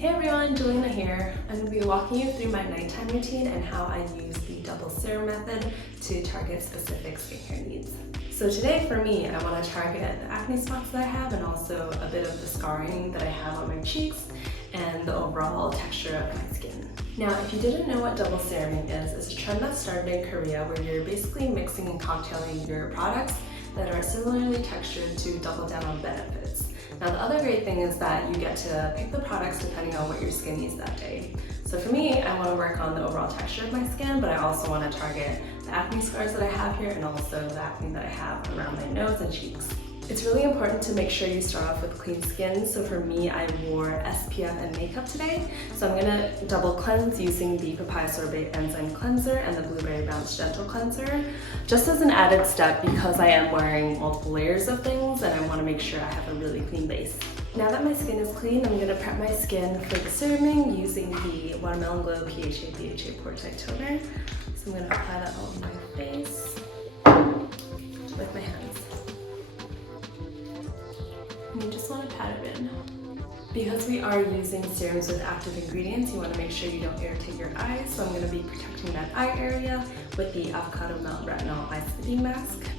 Hey everyone, Jelena here. I'm going to be walking you through my nighttime routine and how I use the double serum method to target specific skincare needs. So today for me, I want to target the acne spots that I have and also a bit of the scarring that I have on my cheeks and the overall texture of my skin. Now, if you didn't know what double seruming is, it's a trend that started in Korea where you're basically mixing and cocktailing your products that are similarly textured to double down on benefits. Now, the other great thing is that you get to pick the products depending on what your skin needs that day. So for me, I want to work on the overall texture of my skin, but I also want to target the acne scars that I have here and also the acne that I have around my nose and cheeks. It's really important to make sure you start off with clean skin. So for me, I wore SPF and makeup today. So I'm gonna double cleanse using the papaya sorbet enzyme cleanser and the blueberry bounce gentle cleanser. Just as an added step because I am wearing multiple layers of things and I wanna make sure I have a really clean base. Now that my skin is clean, I'm gonna prep my skin for the seruming using the Watermelon Glow PHA BHA Pore Tight Toner. So I'm gonna apply that all over my face with my hands. And you just want to pat it in. Because we are using serums with active ingredients, you want to make sure you don't irritate your eyes. So I'm going to be protecting that eye area with the Avocado Melt Retinol Eye Sleeping Mask.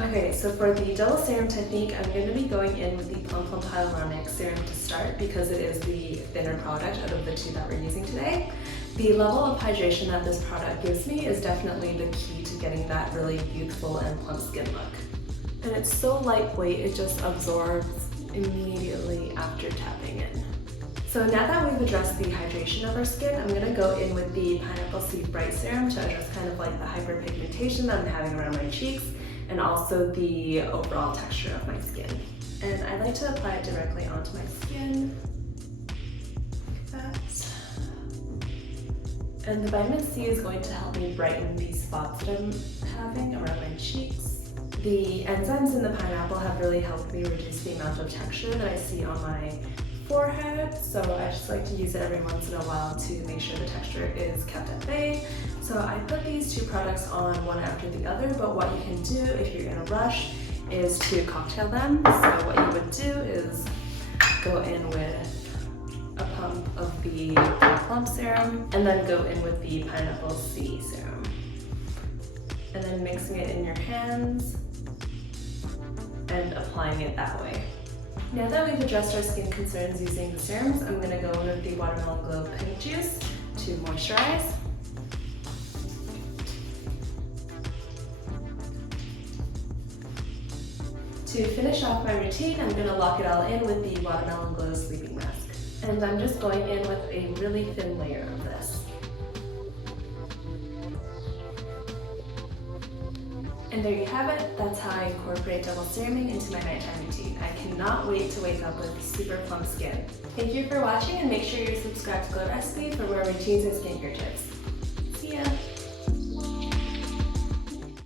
Okay, so for the double serum technique, I'm going to be going in with the Plum Plum Hyaluronic Serum to start because it is the thinner product out of the two that we're using today. The level of hydration that this product gives me is definitely the key to getting that really youthful and plump skin look. And it's so lightweight, it just absorbs immediately after tapping in. So now that we've addressed the hydration of our skin, I'm going to go in with the Pineapple Seed Bright Serum to address kind of like the hyperpigmentation that I'm having around my cheeks and also the overall texture of my skin. And I like to apply it directly onto my skin, like that. And the vitamin C is going to help me brighten these spots that I'm having around my cheeks. The enzymes in the pineapple have really helped me reduce the amount of texture that I see on my forehead, so I just like to use it every once in a while to make sure the texture is kept at bay. So I put these two products on one after the other, but what you can do if you're in a rush is to cocktail them. So what you would do is go in with a pump of the plump serum and then go in with the pineapple C serum. And then mixing it in your hands and applying it that way. Now that we've addressed our skin concerns using the serums, I'm going to go in with the Watermelon Glow Pink Juice to moisturize. To finish off my routine, I'm going to lock it all in with the Watermelon Glow Sleeping Mask. And I'm just going in with a really thin layer of this. And there you have it. That's how I incorporate double seruming into my nighttime routine. I cannot wait to wake up with super plump skin. Thank you for watching and make sure you're subscribed to Glow Recipe for more routines and skincare tips. See ya!